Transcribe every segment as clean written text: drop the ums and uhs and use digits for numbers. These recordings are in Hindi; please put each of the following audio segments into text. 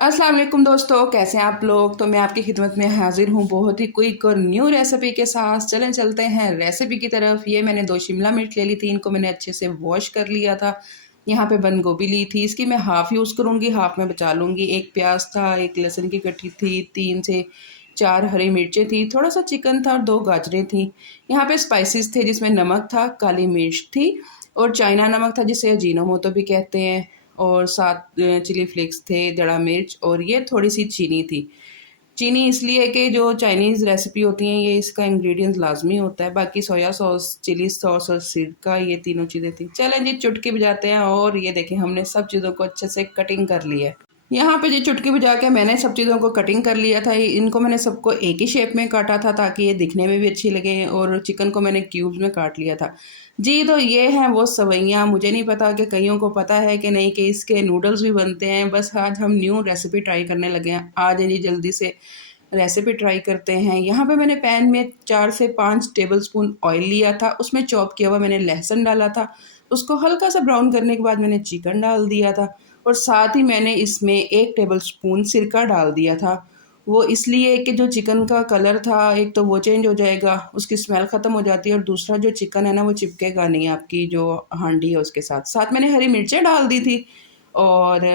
अस्सलाम वालेकुम दोस्तों, कैसे हैं आप लोग। तो मैं आपकी खिदमत में हाजिर हूँ बहुत ही क्विक और न्यू रेसिपी के साथ। चलते हैं रेसिपी की तरफ। ये मैंने 2 शिमला मिर्च ले ली थी, इनको मैंने अच्छे से वॉश कर लिया था। यहाँ पे बंद गोभी ली थी, इसकी मैं हाफ़ यूज़ करूँगी, हाफ़ में बचा लूँगी। एक प्याज था, एक लहसुन की कट्टी थी, 3 से 4 हरी मिर्चें थी, थोड़ा सा चिकन था और 2 गाजरें थी। यहाँ पे स्पाइसेस थे जिसमें नमक था, काली मिर्च थी और चाइना नमक था जिसे अजीनोमोटो भी कहते हैं, और साथ चिली फ्लेक्स थे, दड़ा मिर्च और ये थोड़ी-सी चीनी थी। चीनी इसलिए कि जो चाइनीज़ रेसिपी होती हैं ये इसका इंग्रीडिएंट लाज़मी होता है, बाकी सोया सॉस, चिली सॉस और सिरका ये तीनों चीज़ें थी। चलें जी चुटकी बजाते हैं और ये देखें हमने सब चीज़ों को अच्छे से कटिंग कर लिया है। यहाँ पे जी चुटकी बजा के मैंने सब चीज़ों को कटिंग कर लिया था। इनको मैंने सबको एक ही शेप में काटा था ताकि ये दिखने में भी अच्छी लगे, और चिकन को मैंने क्यूब्स में काट लिया था। जी तो ये हैं वो सवैयाँ। मुझे नहीं पता कि कईयों को पता है कि नहीं कि इसके नूडल्स भी बनते हैं। बस आज हम न्यू रेसिपी ट्राई करने लगे हैं। आ जाइए जी जल्दी से रेसिपी ट्राई करते हैं। यहाँ पे मैंने पैन में 4 से 5 टेबलस्पून ऑयल लिया था, उसमें चॉप किया हुआ मैंने लहसुन डाला था। उसको हल्का सा ब्राउन करने के बाद मैंने चिकन डाल दिया था और साथ ही मैंने इसमें 1 टेबलस्पून सिरका डाल दिया था। वो इसलिए कि जो चिकन का कलर था, एक तो वो चेंज हो जाएगा, उसकी स्मेल ख़त्म हो जाती है, और दूसरा जो चिकन है ना वो चिपकेगा नहीं आपकी जो हांडी है उसके साथ। साथ मैंने हरी मिर्चें डाल दी थी और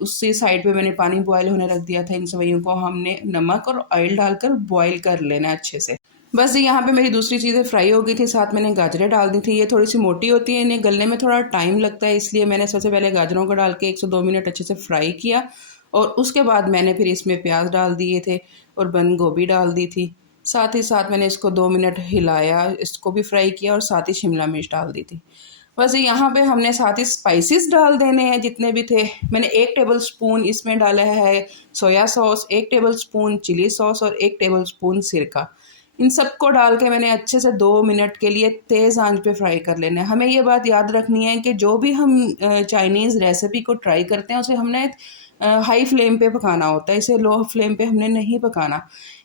उसी साइड पे मैंने पानी बॉयल होने रख दिया था। इन सवैयों को हमने नमक और ऑयल डालकर बॉयल कर लेना है अच्छे से। बस यहाँ पे मेरी दूसरी चीज़ें फ्राई हो गई थी, साथ मैंने गाजरें डाल दी थी। ये थोड़ी सी मोटी होती हैं, इन्हें गलने में थोड़ा टाइम लगता है, इसलिए मैंने सबसे पहले गाजरों को डाल के 1 से 2 मिनट अच्छे से फ्राई किया और उसके बाद मैंने फिर इसमें प्याज डाल दिए थे और बंद गोभी डाल दी थी। साथ ही साथ मैंने इसको 2 मिनट हिलाया, इसको भी फ्राई किया और साथ ही शिमला मिर्च डाल दी थी। बस यहाँ पे हमने साथ ही स्पाइसेस डाल देने हैं जितने भी थे। मैंने 1 टेबलस्पून इसमें डाला है soya sauce, 1 tablespoon chilli sauce और 1 टेबलस्पून सिरका। इन सबको डाल के मैंने अच्छे से 2 मिनट के लिए तेज़ आंच पे फ्राई कर लेना है। हमें ये बात याद रखनी है कि जो भी हम चाइनीज़ रेसिपी को ट्राई करते हैं उसे हमने हाई फ्लेम पे पकाना होता है, इसे लो फ्लेम पे हमने नहीं पकाना।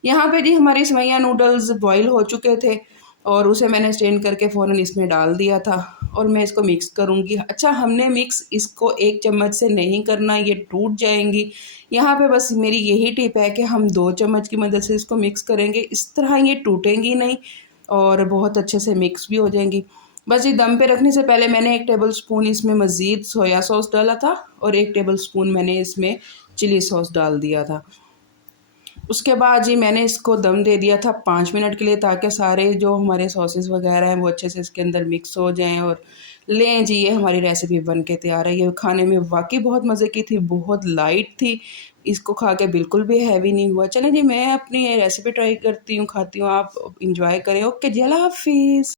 यहाँ पे जी हमारी सेवइयाँ नूडल्स बॉयल हो चुके थे और उसे मैंने स्ट्रेन करके फ़ौरन इसमें डाल दिया था और मैं इसको मिक्स करूँगी। अच्छा, हमने मिक्स इसको 1 चम्मच से नहीं करना, ये टूट जाएँगी। यहाँ पे बस मेरी यही टिप है कि हम 2 चम्मच की मदद से इसको मिक्स करेंगे, इस तरह ये टूटेंगी नहीं और बहुत अच्छे से मिक्स भी हो जाएँगी। बस ये दम पे रखने से पहले मैंने 1 टेबलस्पून इसमें मज़ीद सोया सॉस डाला था और 1 टेबलस्पून मैंने इसमें चिली सॉस डाल दिया था। उसके बाद जी मैंने इसको दम दे दिया था 5 मिनट के लिए, ताकि सारे जो हमारे सॉसेस वगैरह हैं वो अच्छे से इसके अंदर मिक्स हो जाएँ। और लें जी, ये हमारी रेसिपी बन के तैयार है। ये खाने में वाक़ई बहुत मज़े की थी, बहुत लाइट थी। इसको खा के बिल्कुल भी हैवी नहीं हुआ। चलें जी, मैं अपनी ये रेसिपी ट्राई करती हूँ, खाती हूँ, आप एंजॉय करें। ओके जी, अल्लाह हाफ़िज़।